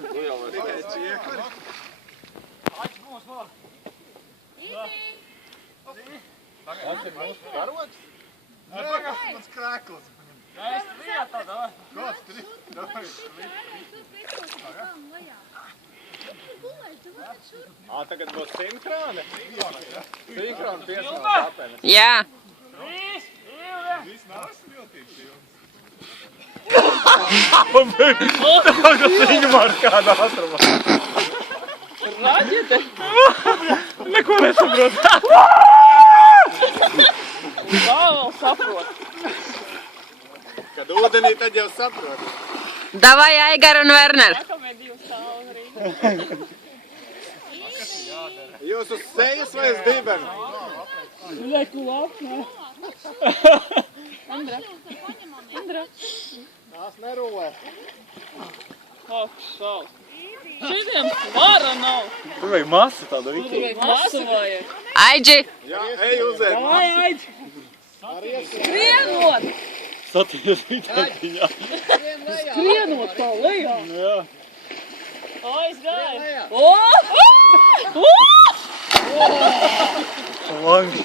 Nu jau vairs. Tikai čiekuri. Aģis būs vēl. Tas ir mūsu karogs? Pagasts mans krēkls. Es vietā, davai. Kāds tur ir? Davai. Tagad būs sinkrāne? Sinkrāne piesaistās apēne. Jā. Viss nav smiltīgs jums. Tagad viņu var kādā atrumā. Raģete. Neko nesaprot. Vēl saprot. Kad ūdenī, tad jau saprot. Davai, Aigar un Werner. Jūs uz sejas vai uz dibenu? Leku lapnē. Andra. Tās nerulē. Ak, šaut. Šitiem svara nav. Tur vajag masa tāda Viki. Masu vajag. Aidži. Jā, ej uzēd. Vai, Aidži. Skrienot. Saties rītētiņā. Skrienot tā lejā. Jā. Aizgāja. Langi.